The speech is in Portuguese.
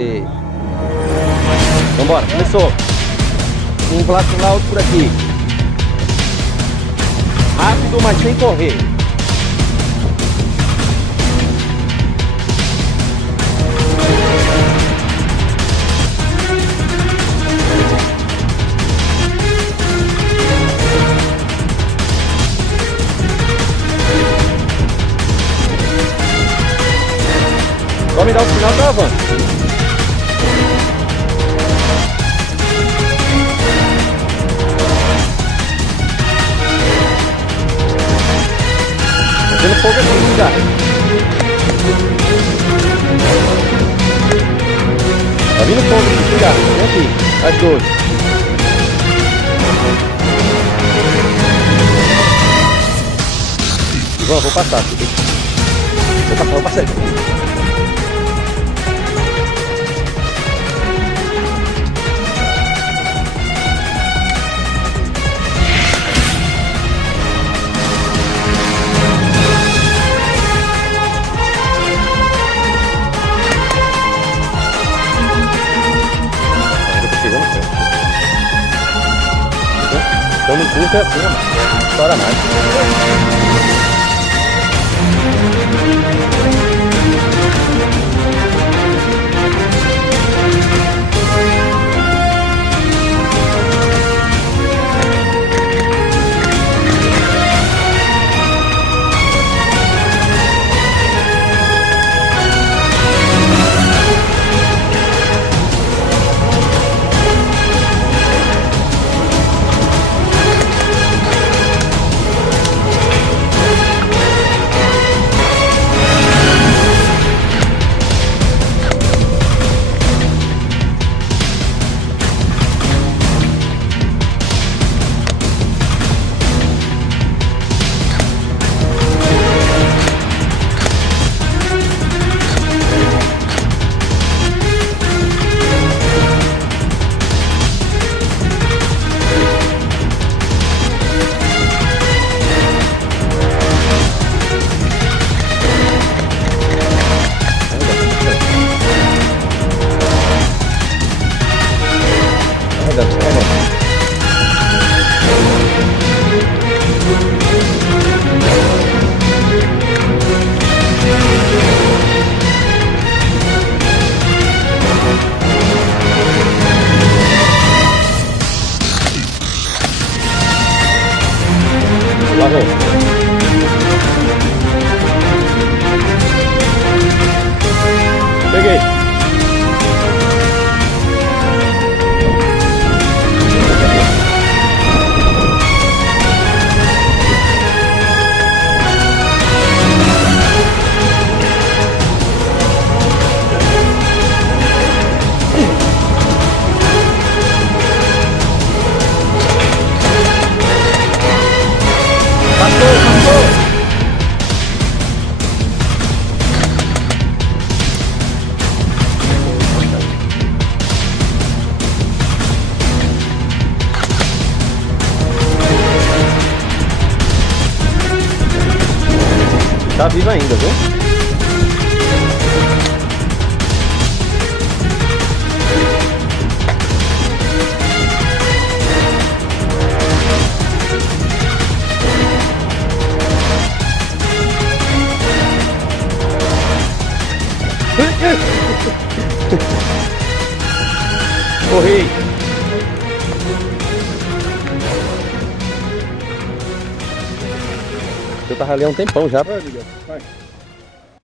E... Vambora, começou. Um plástico lá, outro por aqui. Rápido, mas sem correr. Só me dá o sinal que eu avanço. Tá tendo fogo aqui, cara. Tá vindo fogo aqui, cara. Vem aqui, faz dois. Vou passar aqui. Vou passar aqui. Então no curso é assim, mano. Estoura mais. Peguei. Passou. Tá vivo ainda, viu? Corri! Eu tava ali há um tempão já. Vai, Miguel, vai.